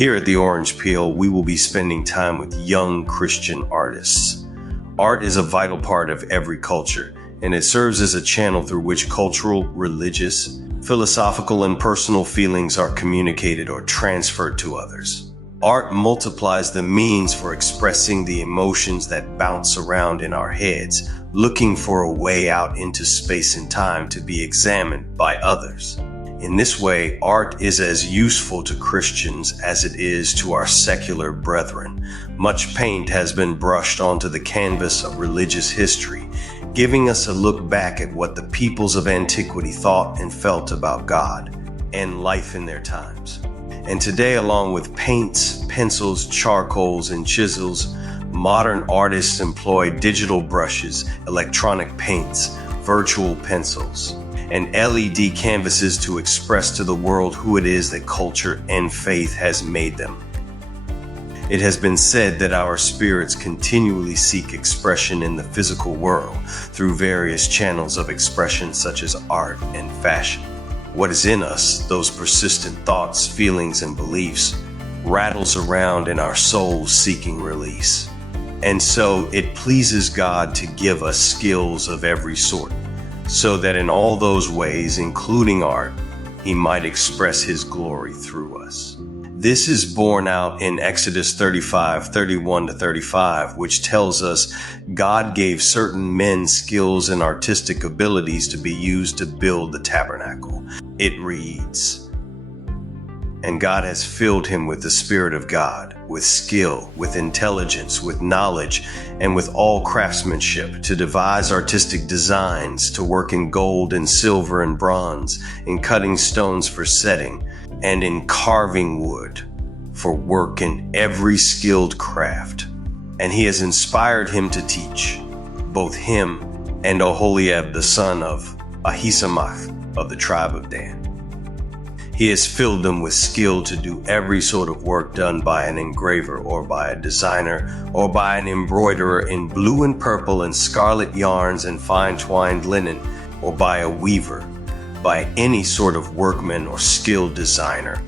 Here at the Orange Peel, we will be spending time with young Christian artists. Art is a vital part of every culture, and it serves as a channel through which cultural, religious, philosophical, and personal feelings are communicated or transferred to others. Art multiplies the means for expressing the emotions that bounce around in our heads, looking for a way out into space and time to be examined by others. In this way, art is as useful to Christians as it is to our secular brethren. Much paint has been brushed onto the canvas of religious history, giving us a look back at what the peoples of antiquity thought and felt about God and life in their times. And today, along with paints, pencils, charcoals, and chisels, modern artists employ digital brushes, electronic paints, virtual pencils, and LED canvases to express to the world who it is that culture and faith has made them. It has been said that our spirits continually seek expression in the physical world through various channels of expression such as art and fashion. What is in us, those persistent thoughts, feelings, and beliefs, rattles around in our souls seeking release. And so it pleases God to give us skills of every sort, so that in all those ways, including art, He might express His glory through us. This is borne out in Exodus 35:31-35, which tells us God gave certain men skills and artistic abilities to be used to build the tabernacle. It reads, "And God has filled him with the Spirit of God, with skill, with intelligence, with knowledge, and with all craftsmanship, to devise artistic designs, to work in gold and silver and bronze, in cutting stones for setting, and in carving wood, for work in every skilled craft. And he has inspired him to teach, both him and Oholiab the son of Ahisamach of the tribe of Dan. He has filled them with skill to do every sort of work done by an engraver or by a designer or by an embroiderer in blue and purple and scarlet yarns and fine twined linen, or by a weaver, by any sort of workman or skilled designer."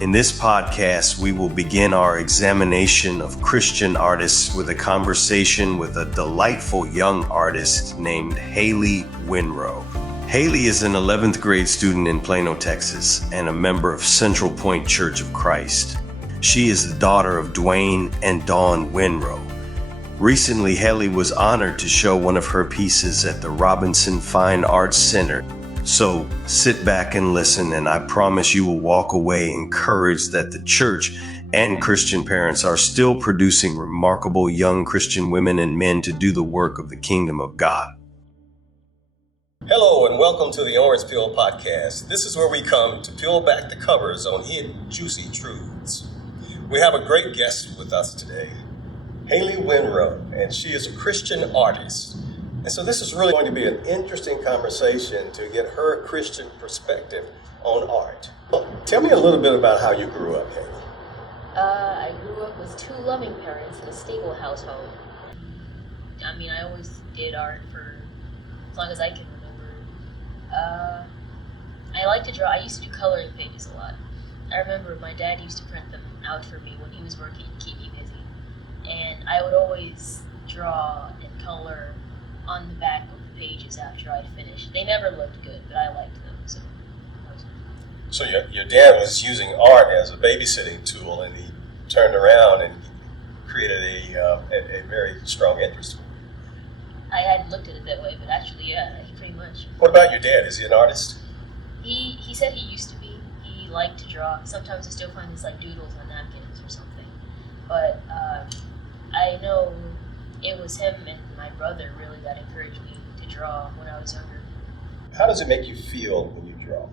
In this podcast, we will begin our examination of Christian artists with a conversation with a delightful young artist named Hailey Winrow. Hailey is an 11th grade student in Plano, Texas, and a member of Central Point Church of Christ. She is the daughter of Dwayne and Dawn Winrow. Recently, Hailey was honored to show one of her pieces at the Robinson Fine Arts Center. So sit back and listen, and I promise you will walk away encouraged that the church and Christian parents are still producing remarkable young Christian women and men to do the work of the kingdom of God. Hello and welcome to the Orange Peel Podcast. This is where we come to peel back the covers on hidden, juicy truths. We have a great guest with us today, Hailey Winrow, and she is a Christian artist. And so this is really going to be an interesting conversation to get her Christian perspective on art. Tell me a little bit about how you grew up, Hailey. I grew up with two loving parents in a stable household. I always did art for as long as I can remember. I like to draw. I used to do coloring pages a lot. I remember my dad used to print them out for me when he was working to keep me busy. And I would always draw and color on the back of the pages after I'd finished. They never looked good, but I liked them. So your dad was using art as a babysitting tool, and he turned around and created a very strong interest. I hadn't looked at it that way, but actually, yeah, pretty much. What about your dad? Is he an artist? He said he used to be. He liked to draw. Sometimes I still find his doodles on napkins or something. But I know it was him and my brother really that encouraged me to draw when I was younger. How does it make you feel when you draw?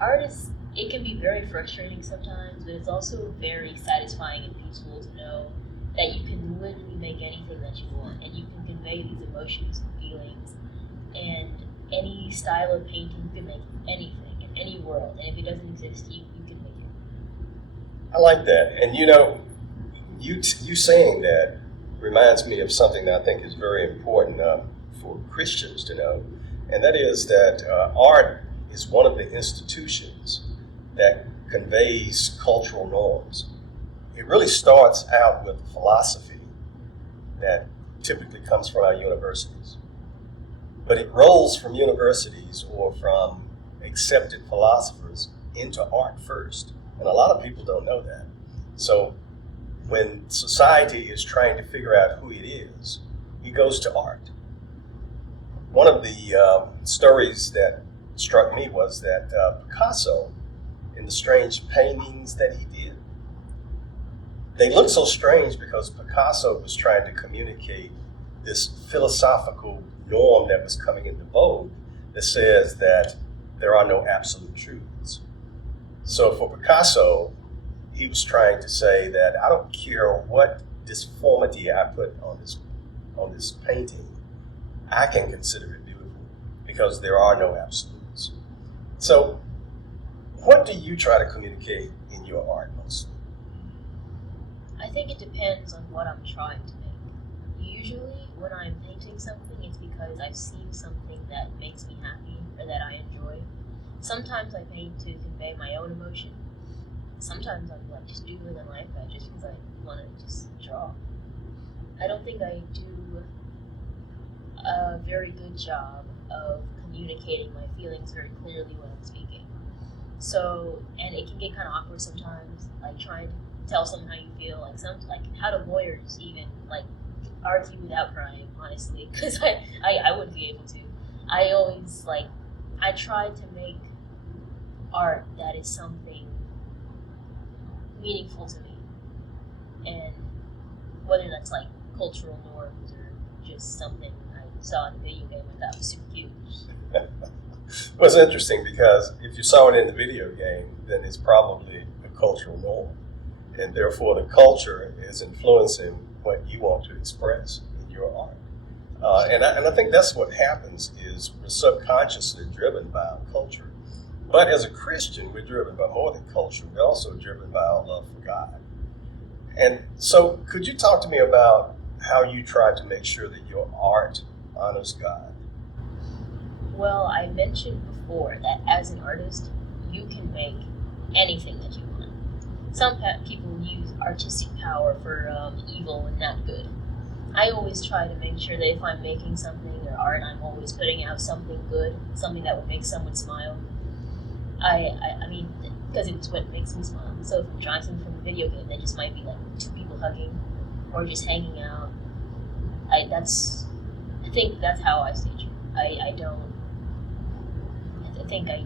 Art it can be very frustrating sometimes, but it's also very satisfying and peaceful to know that you can literally make anything that you want, and you can convey these emotions and feelings. And any style of painting, you can make anything in any world, and if it doesn't exist, you can make it. I like that. And you saying that reminds me of something that I think is very important for Christians to know, and that is that art is one of the institutions that conveys cultural norms. It really starts out with philosophy that typically comes from our universities. But it rolls from universities or from accepted philosophers into art first. And a lot of people don't know that. So when society is trying to figure out who it is, it goes to art. One of the stories that struck me was that Picasso, in the strange paintings that he did, they looked so strange because Picasso was trying to communicate this philosophical norm that was coming into vogue that says that there are no absolute truths. So for Picasso, he was trying to say that I don't care what disformity I put on this painting, I can consider it beautiful because there are no absolutes. So what do you try to communicate in your art mostly? I think it depends on what I'm trying to make. Usually when I'm painting something, it's because I've seen something that makes me happy or that I enjoy. Sometimes I paint to convey my own emotion. Sometimes I'm like just doodling in life just because I want to just draw. I don't think I do a very good job of communicating my feelings very clearly when I'm speaking. So, and it can get kind of awkward sometimes, like trying to tell someone how you feel. Like how do lawyers even like argue without crying? Honestly, because I wouldn't be able to. I try to make art that is something meaningful to me, and whether that's like cultural norms or just something I saw in a video game I thought was super cute. Well, it's interesting because if you saw it in the video game, then it's probably a cultural norm, and therefore the culture is influencing what you want to express in your art. And I think that's what happens is we're subconsciously driven by our culture. But as a Christian, we're driven by more than culture. We're also driven by our love for God. And so could you talk to me about how you try to make sure that your art honors God? Well, I mentioned before that as an artist, you can make anything that you want. Some people use artistic power for evil and not good. I always try to make sure that if I'm making something or art, I'm always putting out something good, something that would make someone smile. I mean, because it's what makes me smile. So if I'm drawing something from a video game, that just might be like two people hugging or just hanging out. I think that's how I stage it. I think I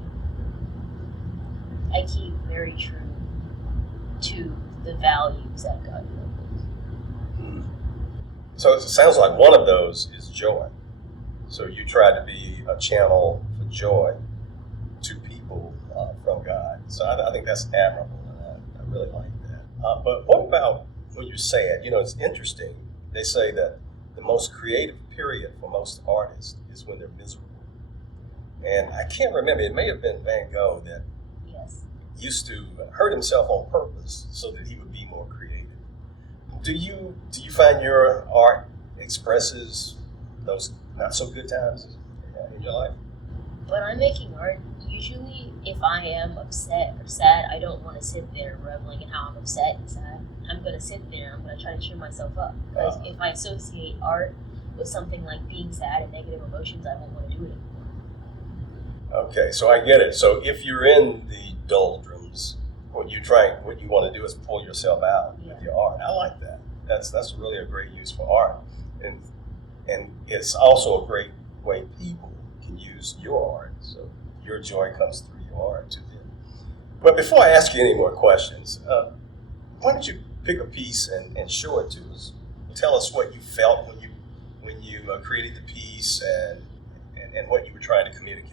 keep very true to the values that God built. So it sounds like one of those is joy. So you try to be a channel for joy to people from God. So I think that's admirable, and I really like that. But what about when you're sad? You know, it's interesting. They say that the most creative period for most artists is when they're miserable. And I can't remember, it may have been Van Gogh that used to hurt himself on purpose so that he would be more creative. Do you find your art expresses those not so good times in your life? When I'm making art, usually if I am upset or sad, I don't want to sit there reveling in how I'm upset and sad. I'm going to sit there, I'm going to try to cheer myself up. Because if I associate art with something like being sad and negative emotions, I won't want to do it anymore. Okay, so I get it. So if you're in the doldrums, what you want to do is pull yourself out with your art. I like that. That's really a great use for art, and it's also a great way people can use your art. So your joy comes through your art to them. But before I ask you any more questions, why don't you pick a piece and show it to us? Tell us what you felt when you created the piece and what you were trying to communicate.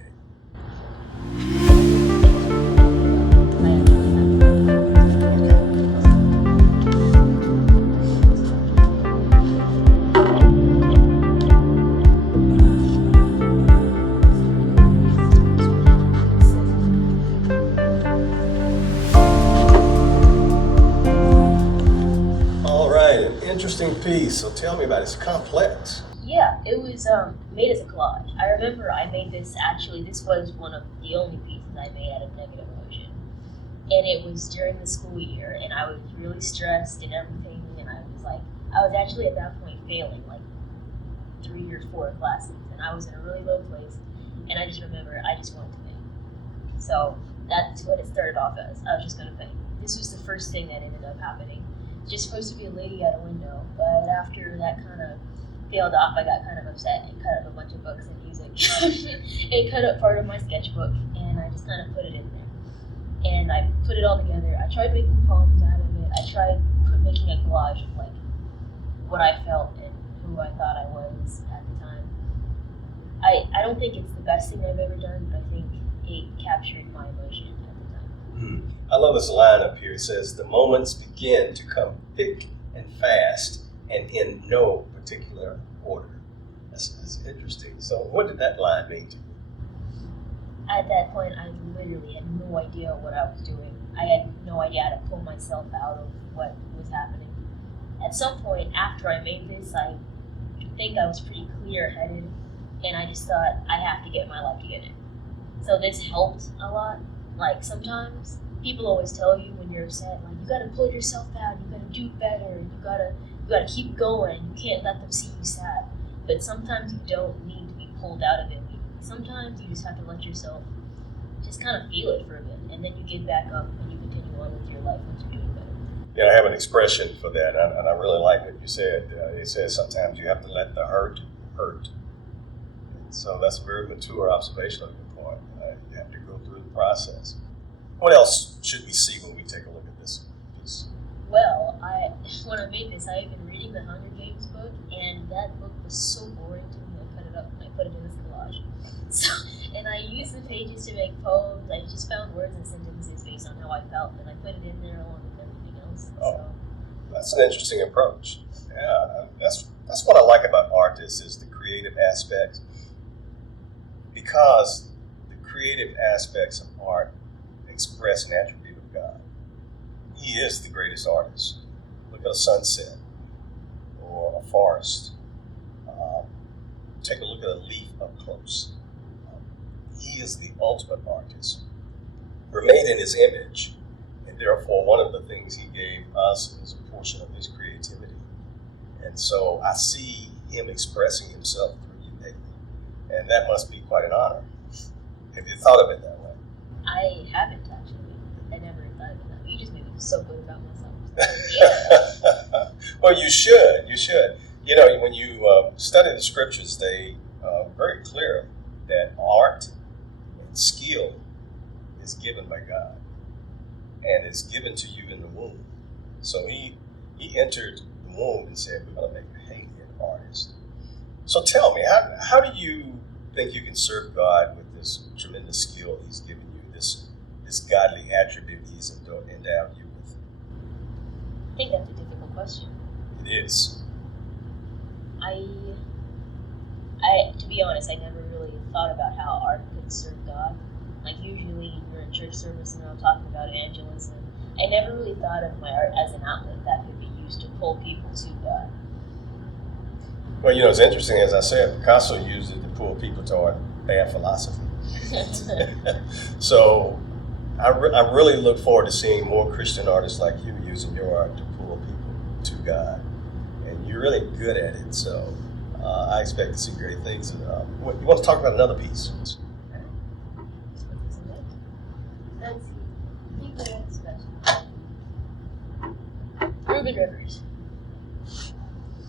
Interesting piece. So tell me about it. It's complex. Yeah, it was made as a collage. I remember I made this, actually, this was one of the only pieces I made out of negative emotion. And it was during the school year, and I was really stressed and everything, and I was actually at that point failing like 3 or 4 classes, and I was in a really low place, and I just remember I just wanted to faint. So that's what it started off as. I was just going to faint. This was the first thing that ended up happening. Just supposed to be a lady at a window, but after that kind of failed off, I got kind of upset and cut up a bunch of books and music. It cut up part of my sketchbook, and I just kind of put it in there. And I put it all together. I tried making poems out of it. I tried making a collage of like what I felt and who I thought I was at the time. I don't think it's the best thing I've ever done, but I think it captured my emotion at the time. I love this line up here. It says, "The moments begin to come thick and fast and in no particular order." That's interesting. So what did that line mean to you? At that point, I literally had no idea what I was doing. I had no idea how to pull myself out of what was happening. At some point after I made this, I think I was pretty clear-headed, and I just thought, I have to get my life together. So this helped a lot. Like, sometimes people always tell you when you're upset, like, you gotta pull yourself out, you gotta do better, you gotta keep going, you can't let them see you sad. But sometimes you don't need to be pulled out of it. Sometimes you just have to let yourself just kind of feel it for a bit, and then you get back up and you continue on with your life once you're doing better. Yeah, I have an expression for that, and I really like what you said. It says sometimes you have to let the hurt hurt. So that's a very mature observation on your part. You have to go through the process. What else should we see when we take a look at this piece? Well, when I made this, I had been reading the Hunger Games book, and that book was so boring to me. I cut it up and I put it in this collage. So, and I used the pages to make poems. I just found words and sentences based on how I felt, and I put it in there along with everything else. So. That's an interesting approach. Yeah, that's what I like about artists is the creative aspect, because the creative aspects of art express an attribute of God. He is the greatest artist. Look at a sunset or a forest. Take a look at a leaf up close. He is the ultimate artist. We're made in his image, and therefore one of the things he gave us is a portion of his creativity. And so I see him expressing himself through you, Hailey, and that must be quite an honor. Have you thought of it that way? I haven't actually. I never thought of it that way. You just made me feel so good about myself. Well, you should. You should. You know, when you study the scriptures, they are very clear that art and skill is given by God, and it's given to you in the womb. So he entered the womb and said, "We're going to make Hailey an artist." So tell me, how do you think you can serve God with this tremendous skill He's given you, this godly attribute He's endowed you with? I think that's a difficult question. It is. To be honest, I never really thought about how art could serve God. Like, usually you're in church service and I'm talking about evangelism. I never really thought of my art as an outlet that could be used to pull people to God. Well, you know, it's interesting, as I said, Picasso used it to pull people toward bad philosophy. So I really look forward to seeing more Christian artists like you using your art to pull people to God. And you're really good at it, so I expect to see great things. You want to talk about another piece? Reuben Rivers.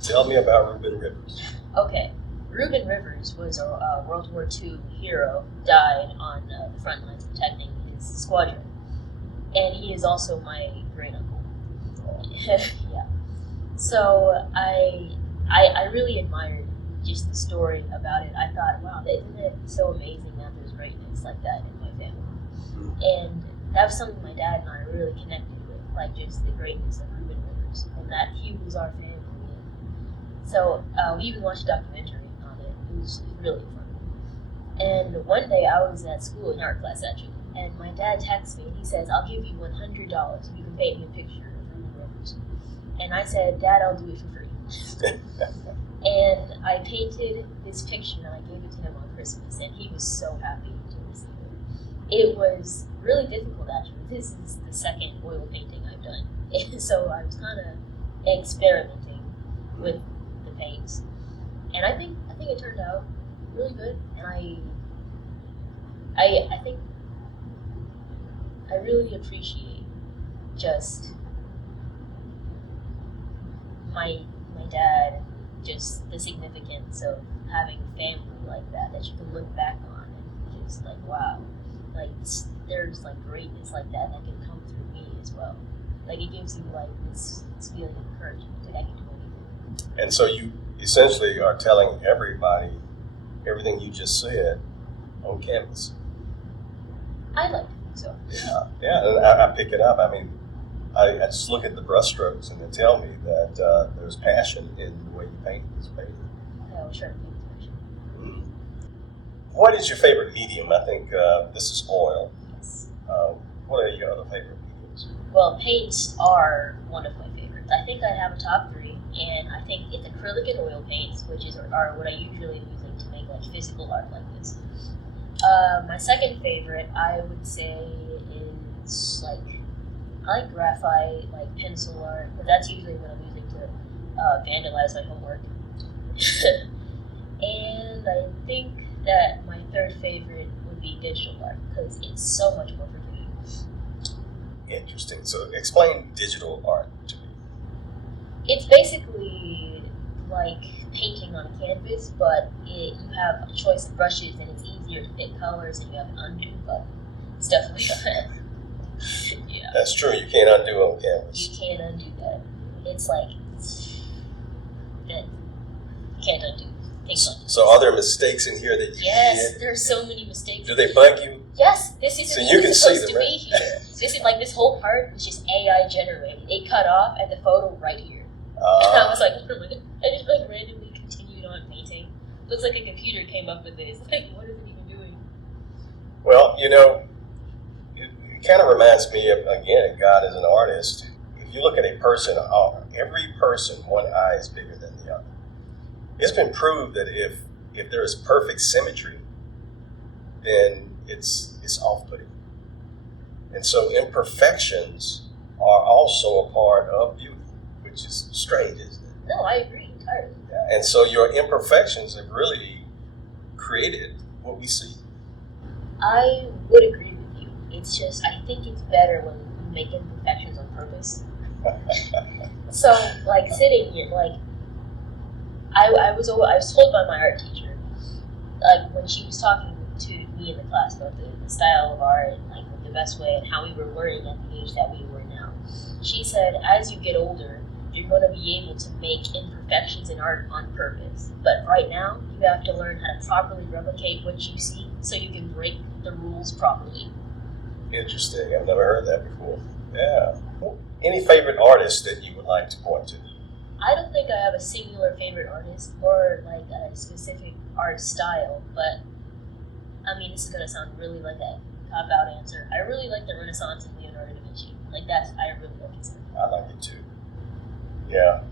Tell me about Reuben Rivers. Okay. Reuben Rivers was a World War II hero who died on the front lines protecting his squadron. And he is also my great uncle. Yeah. So I really admired just the story about it. I thought, wow, isn't it so amazing that there's greatness like that in my family? And that was something my dad and I really connected with, like just the greatness of Reuben Rivers, and that he was our family. So we even watched a documentary on it. It was really fun. And one day I was at school in art class actually, and my dad texts me and he says, "I'll give you $100 if you can paint me a picture of Reuben Rivers." And I said, "Dad, I'll do it for free." And I painted his picture and I gave it to him on Christmas, and he was so happy to receive it. It was really difficult actually. This is the second oil painting I've done, and so I was kind of experimenting with the paints, and I think it turned out really good, and I think I really appreciate just my dad, just the significance of having a family like that you can look back on and just like, wow, like there's like greatness like that can come through me as well. Like it gives you like this feeling of encouragement that I can do anything. And so you essentially are telling everybody everything you just said on canvas. I like to think so. Yeah, and I pick it up. I mean, I just look at the brushstrokes and they tell me that there's passion in the way you paint this painting. I always try to paint passion. What is your favorite medium? I think this is oil. Yes. What are your other favorite mediums? Well, paints are one of my favorites. I think I have a top three, and I think it's acrylic and oil paints, which are what I usually am using to make like physical art like this. My second favorite, I would say, is I like graphite, like pencil art, but that's usually what I'm using to vandalize my homework. And I think that my third favorite would be digital art because it's so much more forgiving. Interesting. So explain digital art to me. It's basically like painting on a canvas, but you have a choice of brushes and it's easier to pick colors and you have an undo button, stuff like that. Yeah. That's true. You can't undo on canvas. You can't undo that. It's like that. You can't undo things like this. So are there mistakes in here that you Yes, there are so many mistakes. Do they bug you? Yes, this isn't So you even can supposed see to them, be here. This is like this whole part was just AI generated. It cut off at the photo right here. And I was like, what am I doing? I just like randomly continued on painting. Looks like a computer came up with this. Like, what is it even doing? Well, it kind of reminds me of, again, God as an artist. If you look at a person, every person, one eye is bigger than the other. It's been proved that if there is perfect symmetry, then it's off-putting. And so imperfections are also a part of beauty, which is strange, isn't it? No, I agree entirely. Yeah. And so your imperfections have really created what we see. I would agree with you. It's just, I think it's better when you make imperfections on purpose. So, like, sitting here, like, I was told by my art teacher, like, when she was talking to me in the class about the style of art and, like, the best way and how we were learning at the age that we were now, she said, as you get older, you're going to be able to make imperfections in art on purpose. But right now, you have to learn how to properly replicate what you see so you can break the rules properly. Interesting. I've never heard that before. Yeah. Any favorite artists that you would like to point to? I don't think I have a singular favorite artist or like a specific art style, but I mean, this is going to sound really like a cop-out answer. I really like the Renaissance and Leonardo da Vinci. Like, I really like his stuff. I like it too. Yeah,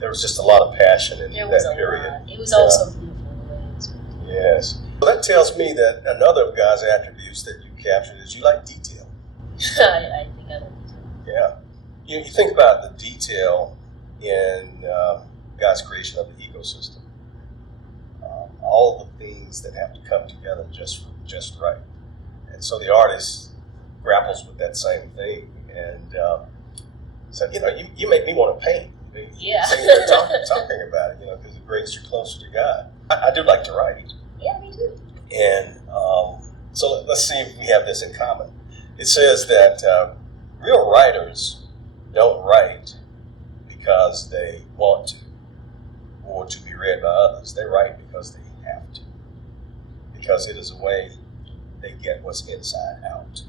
there was just a lot of passion in that period. Lot. It was also beautiful the way it was made. Yes. Well, that tells me that another of God's attributes that you captured is you like detail. I think I like detail. Yeah. You think about the detail in God's creation of the ecosystem. All the things that have to come together just right. And so the artist grapples with that same thing. And so, you make me want to paint. Yeah. Sitting there talking about it, because it brings you closer to God. I do like to write. Yeah, me too. And so let's see if we have this in common. It says that real writers don't write because they want to or to be read by others. They write because they have to. Because it is a way they get what's inside out.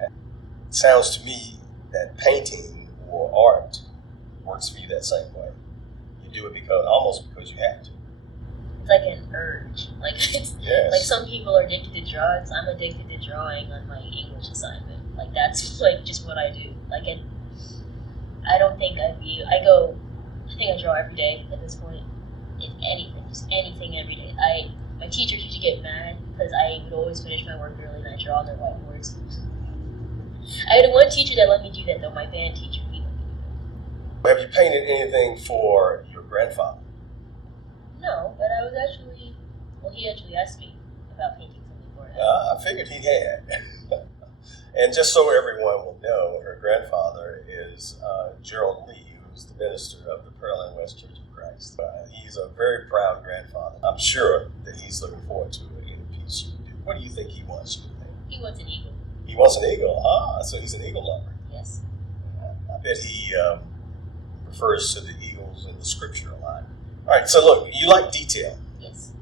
And it sounds to me that painting or art works for you that same way. You do it almost because you have to. It's like an urge. Like Yes. Like some people are addicted to drawings. I'm addicted to drawing on my English assignment. Like that's like just what I do. Like I don't think I think I draw every day at this point. If anything, just anything every day. My teachers used to get mad because I would always finish my work early and I draw on their whiteboards. I had one teacher that let me do that though, my band teacher. He let me do that. Have you painted anything for your grandfather? No, but I was actually, he actually asked me about painting something for him. I figured he had. And just so everyone will know, her grandfather is Gerald Lee, who's the minister of the Pearland West Church of Christ. He's a very proud grandfather. I'm sure that he's looking forward to any piece you do. What do you think he wants you to think? He wants an eagle. He wants an eagle. So he's an eagle lover. Yes. I bet he refers to the eagles in the scripture a lot. All right, so look, you like detail. Yes.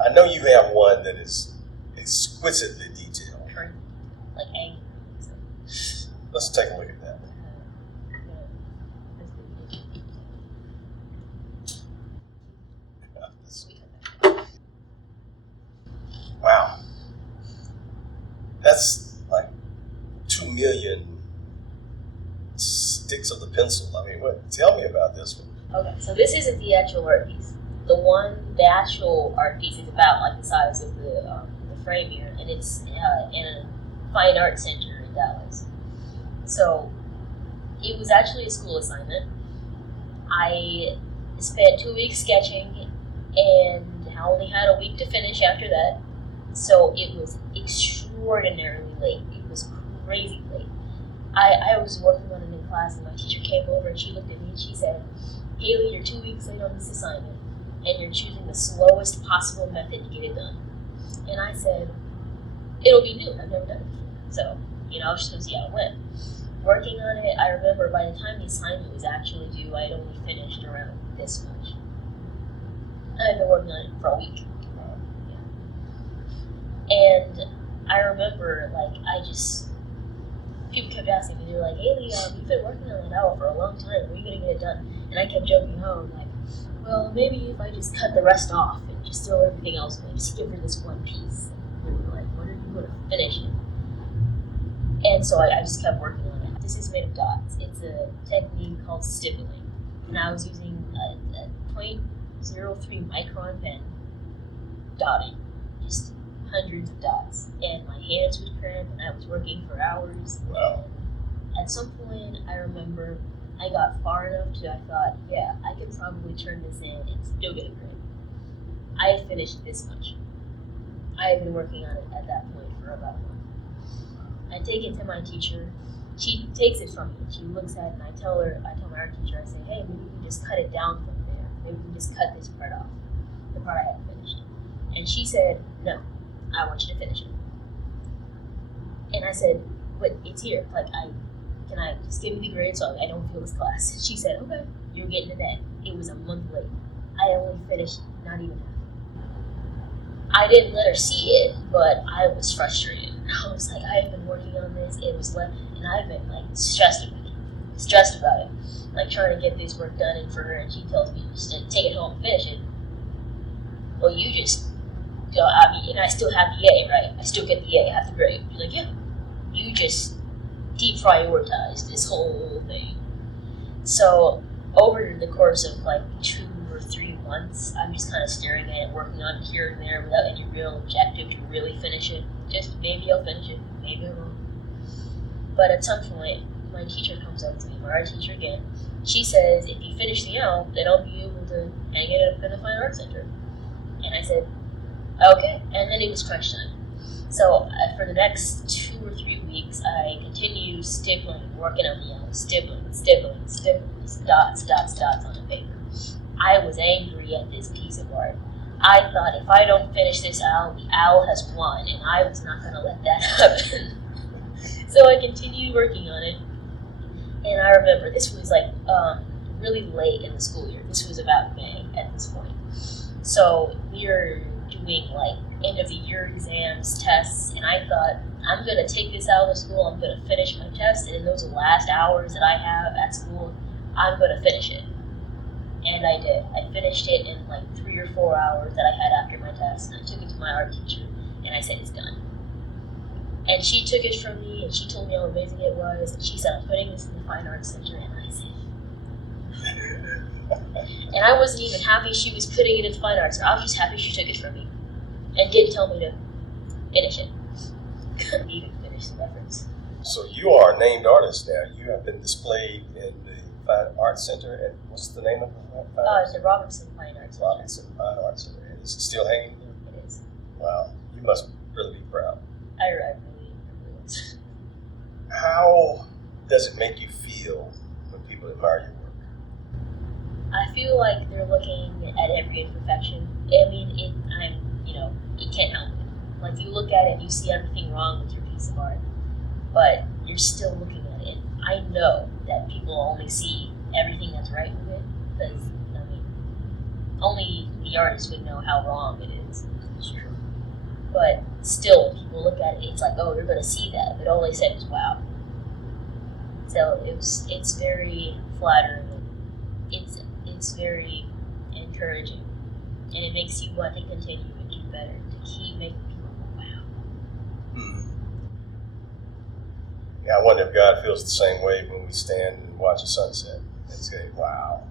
I know you have one that is exquisitely detailed. Current, like angry. So. Let's take a look at that. Wow. That's like 2 million sticks of the pencil. I mean, tell me about this one. Okay, so this isn't the actual art piece. The actual art piece is about like the size of the frame here, and it's in a fine art center in Dallas. So it was actually a school assignment. I spent 2 weeks sketching, and I only had a week to finish after that. So it was extraordinarily late. It was crazy late. I was working on it in class, and my teacher came over and she looked at me and she said, "Hailey, you're 2 weeks late on this assignment, and you're choosing the slowest possible method to get it done." And I said, "It'll be new. I've never done it before." So, I was just going to see how it went. Working on it, I remember by the time the assignment was actually due, I had only finished around this much. I had been working on it for a week. And I remember, people kept asking me, they were like, "Hailey, you've been working on that for a long time. When are you going to get it done?" And I kept joking home, like, "Well, maybe if I just cut the rest off and just throw everything else away, just give her this one piece." And they were like, "When are you going to finish it?" And so I just kept working on it. This is made of dots. It's a technique called stippling. And I was using a .03 micron pen, dotting, just hundreds of dots. And my hands would cramp, and I was working for hours. Wow. And at some point, I remember I got far enough to, I thought, yeah, I could probably turn this in and still get a grade. I had finished this much. I had been working on it at that point for about a month. I take it to my teacher. She takes it from me. She looks at it, and I tell my art teacher, I say, "Hey, maybe we can just cut it down from there. Maybe we can just cut this part off, the part I hadn't finished." And she said, "No, I want you to finish it." And I said, "But it's here. Can I just give me the grade so I don't feel this class?" And she said, "Okay, you're getting an A." It was a month late. I only finished not even half. I didn't let her see it, but I was frustrated. I was like, I have been working on this. It was left, and I've been stressed about it, trying to get this work done. And for her, and she tells me just to take it home and finish it. Well, you just, and I still have the A, right? I still get the A, I have the grade. You're like, yeah, you just deprioritized this whole thing. So over the course of 2 or 3 months, I'm just kind of staring at it, working on it here and there without any real objective to really finish it. Just maybe I'll finish it, maybe I won't. But at some point, my teacher comes up to me, my art teacher again. She says, "If you finish the L, then I'll be able to hang it up in the Fine Arts Center." And I said, "Okay." And then it was crunch time. So for the next 2 or 3 weeks, I continued stippling, working on the L, stippling, dots on the paper. I was angry at this piece of art. I thought, if I don't finish this owl, the owl has won, and I was not going to let that happen. So I continued working on it, and I remember this was really late in the school year. This was about May at this point. So we were doing end of the year exams, tests, and I thought, I'm going to take this out of the school, I'm going to finish my test, and in those last hours that I have at school, I'm going to finish it. And I did. I finished it in 3 or 4 hours that I had after my test, and I took it to my art teacher, and I said, "It's done." And she took it from me, and she told me how amazing it was, and she said, "I'm putting this in the Fine Arts Center," and I said, and I wasn't even happy she was putting it in Fine Arts, I was just happy she took it from me. and didn't tell me to finish it. Couldn't even finish the reference. So you are a named artist now. You have been displayed in the Fine Arts Center at, what's the name of it? The Robertson Fine Arts Center. Robertson Fine Arts Center. And is it still hanging there? It is. Wow. You must really be proud. I really was. How does it make you feel when people admire your work? I feel like they're looking at every imperfection. I mean, it can't help it. Like, you look at it and you see everything wrong with your piece of art, but you're still looking at it. I know that people only see everything that's right with it, because, I mean, only the artist would know how wrong it is. That's true. But still, when people look at it, it's like, oh, you're going to see that. But all they said was, wow. So it's very flattering. It's very encouraging. And it makes you want to continue and do better, to keep making people go, wow. Yeah, I wonder if God feels the same way when we stand and watch a sunset and say, wow.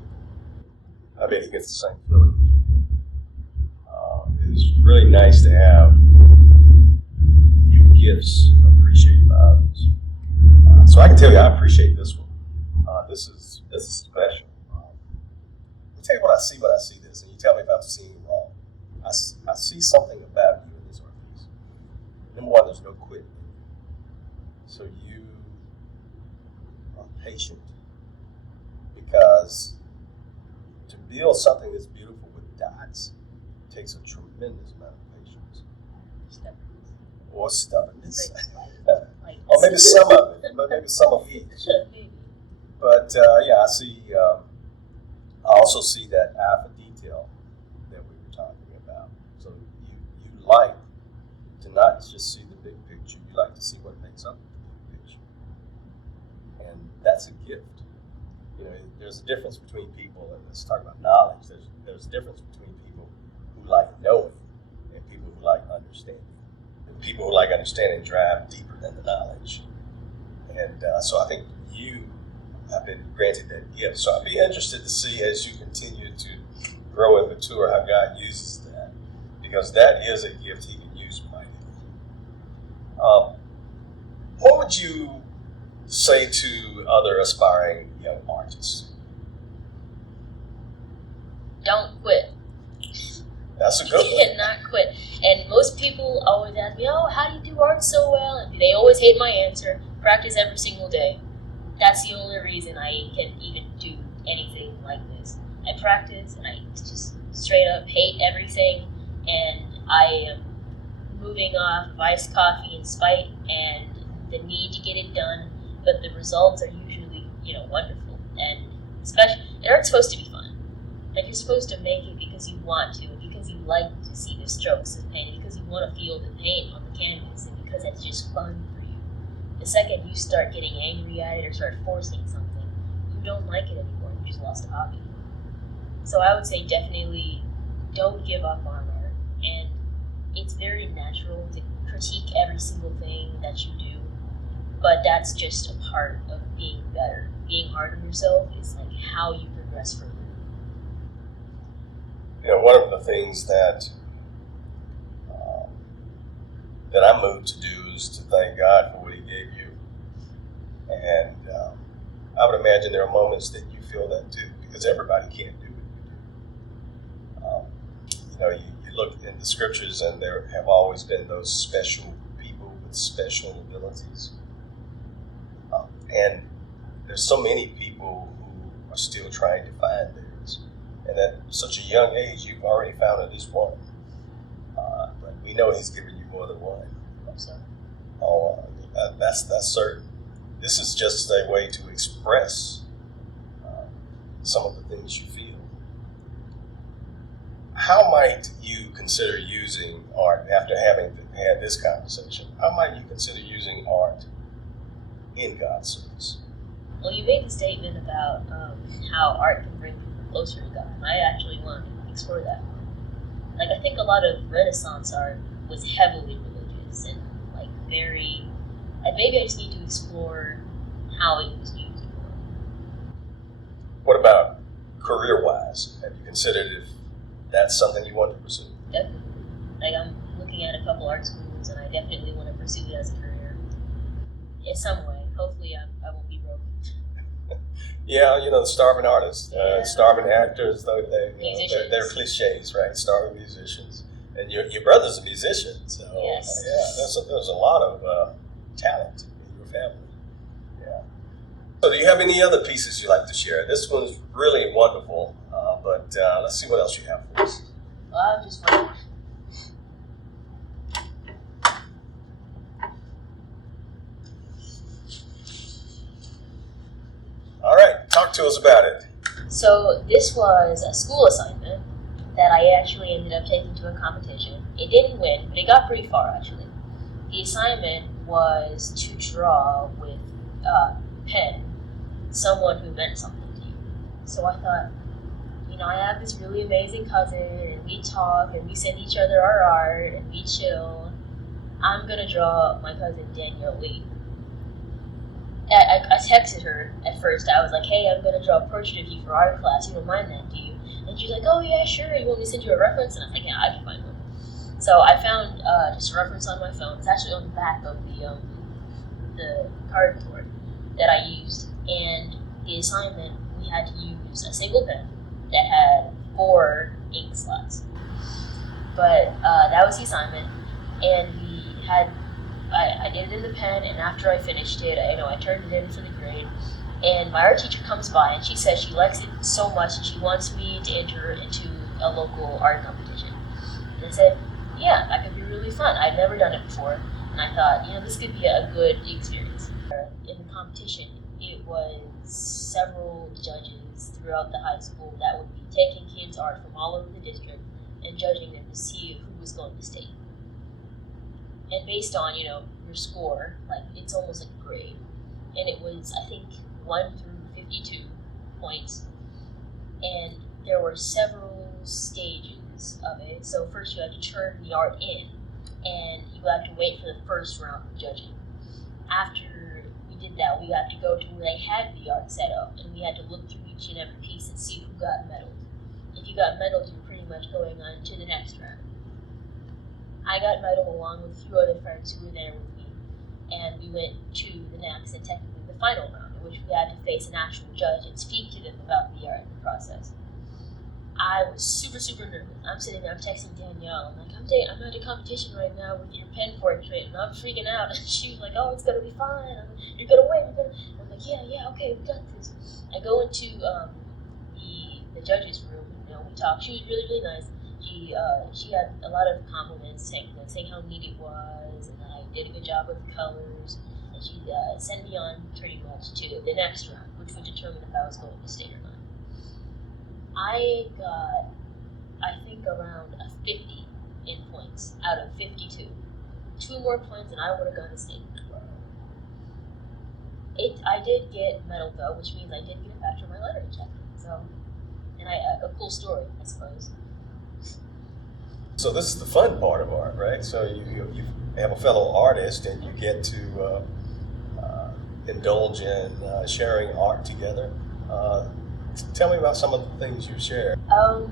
I bet he gets the same feeling. It's really nice to have your gifts appreciated by others. So I can tell you I appreciate this one. This is special. I'll tell you what I see this, and you tell me if I'm seeing it wrong. I see something about you in this art piece. Number one, there's no quitting. So you are patient, because to build something that's beautiful with dots takes a tremendous amount of patience. Or stubbornness. Or maybe some of it, but maybe some of each. But yeah, I also see that eye for detail that we were talking about. So you like to not just see the big picture, you like to see what makes up the big picture. And that's a gift. You know, there's a difference between people, and let's talk about knowledge. There's a difference between people who like knowing and people who like understanding. And people who like understanding drive deeper than the knowledge. And so I think you have been granted that gift. So I'd be interested to see, as you continue to grow and mature, how God uses that, because that is a gift he can use mightily. What would you say to other aspiring young artists? Don't quit. That's a good You one. cannot quit. And most people always ask me, oh, how do you do art so well? And they always hate my answer. Practice every single day. That's the only reason I can even do anything like this. I practice, and I just straight up hate everything, and I am moving off of iced coffee and spite and the need to get it done, but the results are usually, wonderful. And especially, art's supposed to be fun. Like, you're supposed to make it because you want to, and because you like to see the strokes of paint, because you want to feel the paint on the canvas, and because it's just fun for you. The second you start getting angry at it or start forcing something, you don't like it anymore. You just lost a hobby. So I would say definitely don't give up on art. And it's very natural to critique every single thing that you do, but that's just a part of being better. Being hard on yourself is like how you progress further. One of the things that I'm moved to do is to thank God for what he gave you. And I would imagine there are moments that you feel that too, because everybody can't do what you do. You look in the scriptures, and there have always been those special people with special abilities. And there's so many people who are still trying to find theirs. And at such a young age, you've already found at least one. But we know he's given you more than one. So, that's certain. This is just a way to express some of the things you feel. How might you consider using art, after having had this conversation, how might you consider using art in God's service? Well, you made the statement about how art can bring people closer to God. And I actually want to explore that more. Like, I think a lot of Renaissance art was heavily religious and very, and maybe I just need to explore how it was used more. What about career-wise? Have you considered if that's something you want to pursue? Definitely. Like, looking at a couple art schools, and I definitely want to pursue it as a career in some way. Hopefully, I won't be broken. Yeah, the starving artists, starving actors, they're Musicians. cliches, right? Starving musicians. And your brother's a musician, so Yes. there's a lot of talent in your family. Yeah. So, do you have any other pieces you'd like to share? This one's really wonderful, but let's see what else you have for us. Well, I'm just wondering. All right, talk to us about it. So this was a school assignment that I actually ended up taking to a competition. It didn't win, but it got pretty far actually. The assignment was to draw with pen someone who meant something to you. So I thought, I have this really amazing cousin, and we talk, and we send each other our art, and we chill. I'm gonna draw my cousin Danielle Lee. I texted her at first. I was like, hey, I'm going to draw a portrait of you for art class. You don't mind that, do you? And she's like, oh, yeah, sure. You want me to send you a reference? And I was like, yeah, I can find one. So I found just a reference on my phone. It's actually on the back of the cardboard that I used. And the assignment, we had to use a single pen that had 4 ink slots. But that was the assignment. And we had... I did it in the pen, and after I finished it, I turned it in for the grade. And my art teacher comes by, and she says she likes it so much, and she wants me to enter into a local art competition. And I said, yeah, that could be really fun. I'd never done it before, and I thought, this could be a good experience. In the competition, it was several judges throughout the high school that would be taking kids' art from all over the district and judging them to see who was going to state. And based on, your score, it's almost like a grade. And it was, I think, 1 through 52 points. And there were several stages of it. So first you had to turn the art in, and you had to wait for the first round of judging. After we did that, we had to go to where they had the art set up, and we had to look through each and every piece and see who got medaled. If you got medaled, you were pretty much going on to the next round. I got medaled along with a few other friends who were there with me, and we went to the next and technically the final round, in which we had to face an actual judge and speak to them about the art process. I was super, super nervous. I'm sitting there, I'm texting Danielle, I'm like, I'm at a competition right now with your pen portrait, and I'm freaking out. And she was like, oh, it's gonna be fine, you're gonna win, I'm like, yeah, okay, we got this. I go into the judge's room, we talked. She was really, really nice. She had a lot of compliments saying how neat it was, and I did a good job with the colors, and she sent me on pretty much to the next round, which would determine if I was going to state or not. I got, I think, around a 50 in points out of 52. 2 more points and I would have gone to state. I did get medal though, which means I did get it back from my lettering check. So, and a cool story, I suppose. So this is the fun part of art, right? So you have a fellow artist, and you get to indulge in sharing art together. Tell me about some of the things you share. Well,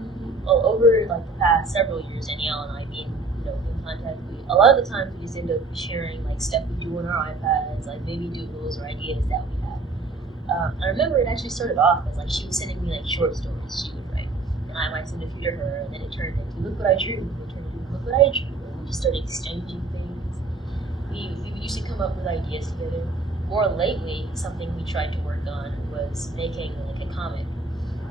over the past several years, Danielle and I being in contact, a lot of the times we just end up sharing stuff we do on our iPads, maybe doodles or ideas that we have. I remember it actually started off as she was sending me short stories she would write. And I might send a few to her, and then it turned into, look what I drew, and it turned into, look what I drew, and we just started exchanging things. We used to come up with ideas together. More lately, something we tried to work on was making a comic.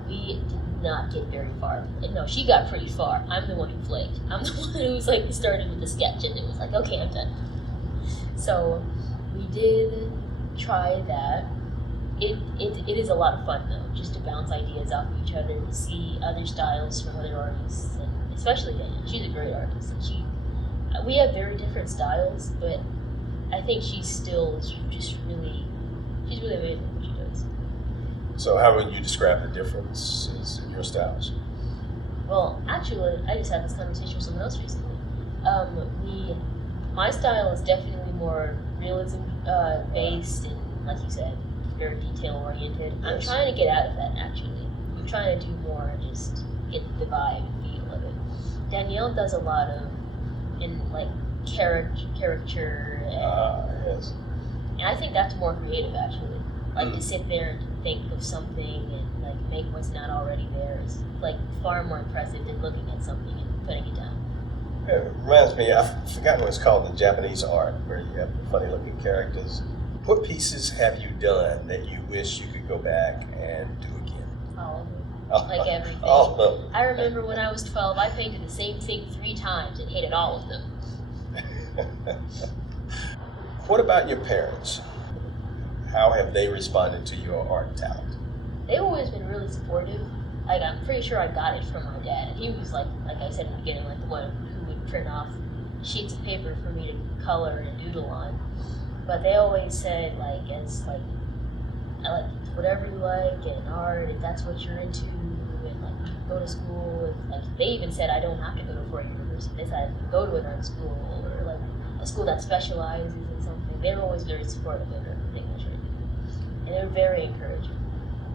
We did not get very far. No, she got pretty far. I'm the one who flaked. I'm the one who was started with the sketch, and it was okay, I'm done. So we did try that. It is a lot of fun though, just to bounce ideas off of each other, to see other styles from other artists, and especially Danielle. She's a great artist, and we have very different styles, but I think she's really amazing at what she does. So how would you describe the differences in your styles? Well, actually, I just had this conversation with someone else recently. My style is definitely more realism based, and like you said, very detail oriented. Yes. I'm trying to get out of that actually. I'm trying to do more just get the vibe and feel of it. Danielle does a lot of and like caricature. Yes. And I think that's more creative, actually. Like to sit there and think of something and like make what's not already there is like far more impressive than looking at something and putting it down. It reminds me, I've forgotten what it's called, the Japanese art, where you have the funny looking characters. What pieces have you done that you wish you could go back and do again? All of them. Like everything. All of them. I remember when I was 12, I painted the same thing 3 times and hated all of them. What about your parents? How have they responded to your art talent? They've always been really supportive. Like, I'm pretty sure I got it from my dad. And he was like I said in the beginning, like the one who would print off sheets of paper for me to color and doodle on. But they always said, like, it's like, I like whatever you like and art, if that's what you're into, and like go to school. And, like, they even said I don't have to go to 4-year university. They said I can go to an art school or like a school that specializes in something. They were always very supportive of everything I tried to do. And they were very encouraging.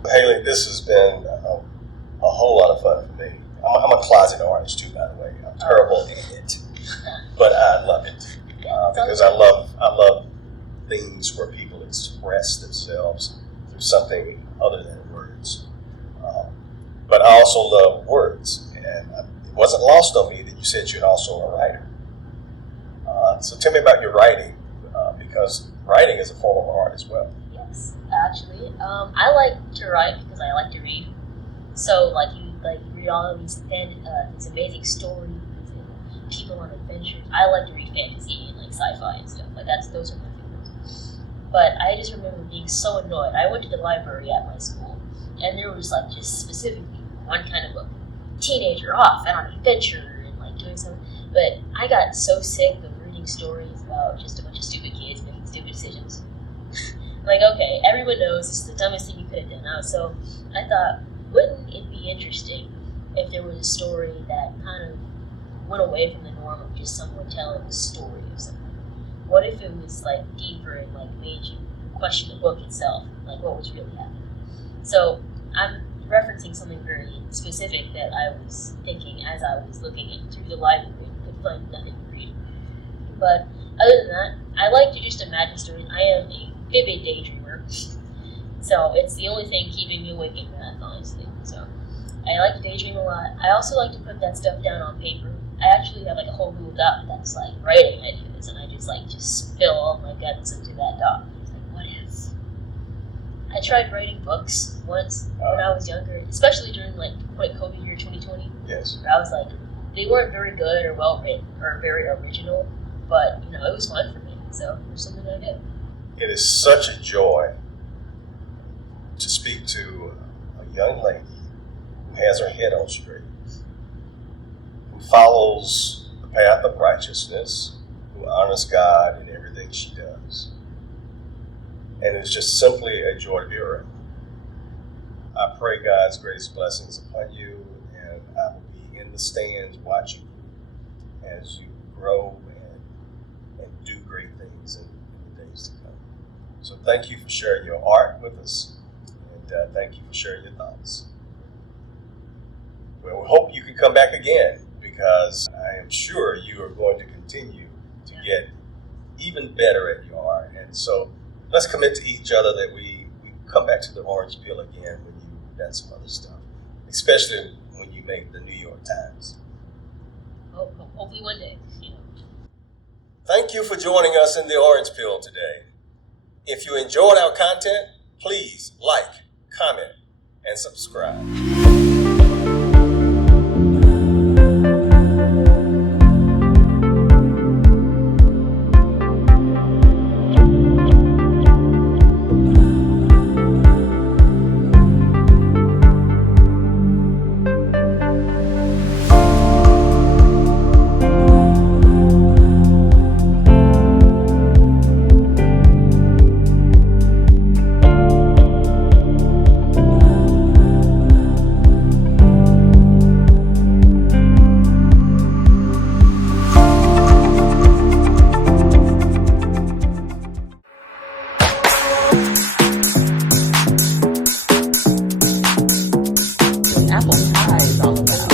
Haley, this has been a whole lot of fun for me. I'm a closet artist too, by the way. I'm terrible at it, but I love it because I love things where people express themselves through something other than words. But I also love words, and it wasn't lost on me that you said you're also a writer. So tell me about your writing, because writing is a form of art as well. Yes, actually, I like to write because I like to read. So you read all of these amazing stories and people on adventures. I like to read fantasy and like sci-fi and stuff. Like those are my favorites. But I just remember being so annoyed. I went to the library at my school, and there was like just specifically one kind of book, teenager off and on an adventure and like doing something. But I got so sick of reading stories about just a bunch of stupid kids making stupid decisions. Like, okay, everyone knows this is the dumbest thing you could have done. So I thought, wouldn't it be interesting if there was a story that kind of went away from the norm of just someone telling a story of something? What if it was like deeper and like made you question the book itself, like what was really happening? So I'm referencing something very specific that I was thinking as I was looking through the library and could find nothing to read. But other than that, I like to just imagine stories. I am a vivid daydreamer, so it's the only thing keeping me awake at night, honestly. So I like to daydream a lot. I also like to put that stuff down on paper. I actually have like a whole Google Doc that's like writing ideas, and I just spill all my guts into that doc. It's like, what if? I tried writing books once when I was younger, especially during like COVID year 2020. Yes. Where I was like, they weren't very good or well written or very original, but it was fun for me. So it was something I did. It is such a joy to speak to a young lady who has her head on straight, who follows the path of righteousness, who honors God in everything she does. And it's just simply a joy to be around. I pray God's greatest blessings upon you, and I will be in the stands watching you as you grow and do great things in the days to come. So thank you for sharing your art with us, and thank you for sharing your thoughts. Well, we hope you can come back again, because I am sure you are going to continue to get even better at your art. And so let's commit to each other that we come back to the Orange Peel again when you've done some other stuff, especially when you make the New York Times. Hopefully one day. Thank you for joining us in the Orange Peel today. If you enjoyed our content, please like, comment, and subscribe. Apple pie is all about.